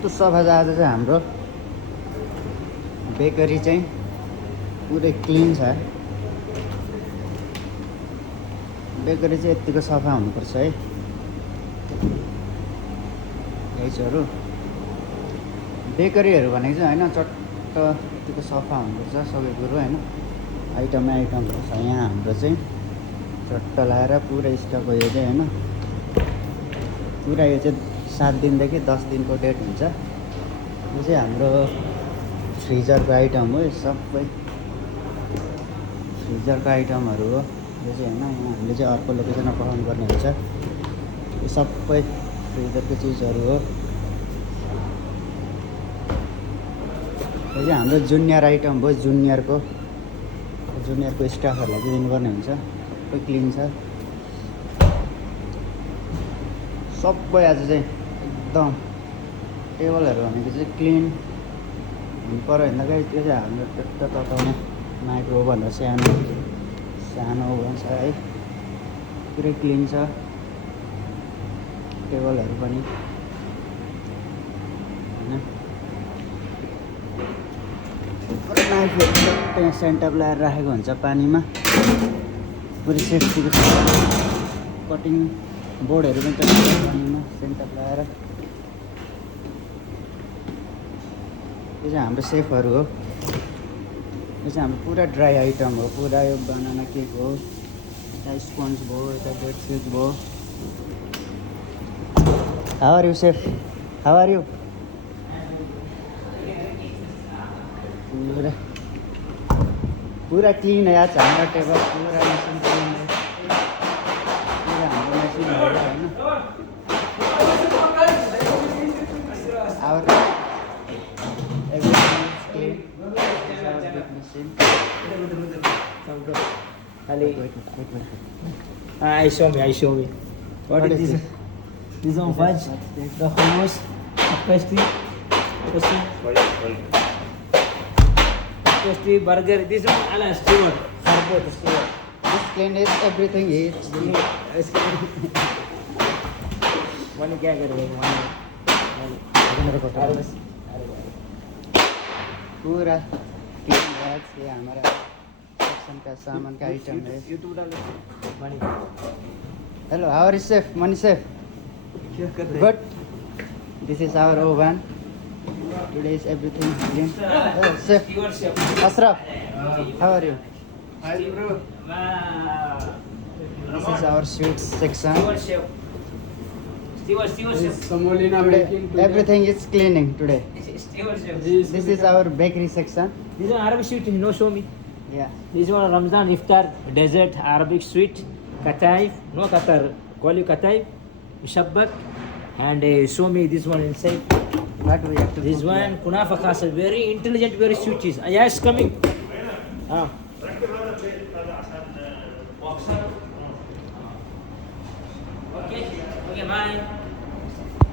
कस्तो सफा छ आज चाहिँ हाम्रो बेकरी चाहिँ पुरै क्लिन छ। बेकरी चाहिँ यत्तिको सफा हुनुपर्छ है गाइजहरू। बेकरीहरू भनेको चाहिँ होइन चट्ट यत्तिको सफा हुनुपर्छ सबै कुरो होइन। आइटमहरू छ यहाँ हाम्रो चाहिँ चट्ट लाएर पुरा स्टक हो यो चाहिँ होइन। पुरा यो चाहिँ 7 दिनदेखि 10 दिनको डेट हुन्छ। यो चाहिँ हाम्रो फ्रिजरको आइटम हो। यो सबै फ्रिजरको आइटमहरू हो यो चाहिँ होइन। हामीले चाहिँ अर्को लोकेसनमा पठाउनु पर्ने हुन्छ। यो सबै फ्रिजरको चिजहरू हो। यो चाहिँ हाम्रो जुनियर आइटम हो। जुनियरको स्टाफहरूलाई चाहिँ दिनुपर्ने हुन्छ। सबै क्लिन छ सबै। आज चाहिँ एकदम टेबलहरू भनेको चाहिँ क्लिन हुनु पऱ्यो होइन गाइस। त्यो चाहिँ हाम्रो टट्ट तताउने माइक्रो ओभन हो। सानो ओभन छ है। पुरै क्लिन छ टेबलहरू पनि होइन। पुरै नाइफहरू त्यहाँ सेन्टअप लगाएर राखेको हुन्छ पानीमा। पुरै सेफ्टीको कटिङ बोर्डहरू पनि पानीमा सेन्टअप लगाएर। यो चाहिँ हाम्रो सेफहरू हो। यो चाहिँ हाम्रो पुरा ड्राई आइटम हो। पुरा यो बनाना केक हो, यता स्पन्ज भयो, यता ब्रेड सिल्क भयो। How are you Saif? How are you? पुरा क्लिन है आज हाम्रो टेबल। पुरा मेसिन क्लिन है। पुरा हाम्रो मेसिनहरू होइन। I show me. What is this? This one fudge, the hummus, pastry, burger. This one ala steamer. This clean is everything is clean. One क्या करेगा? पूरा क्लीन है। ये हमारा सेक्शन का सामान का आइटम है। YouTube डालो Mani. Hello, how are you Saif? Mani Saif? क्या कर रहे? Good. This is our oven. Today is everything clean. Hello Saif. Ashraf, how are you? Hi bro. This is our sweets section. Samolina making today. Everything is cleaning today. This is our bakery section. This one Arabic sweet, no show me. Yeah. This one Ramzan iftar dessert Arabic sweet, kataif, no katar, call you kataif, mushabbak, and show me this one inside. What we have to This put one kunafa khasa, very intelligent, very sweet cheese. Yes, coming. Okay, bye.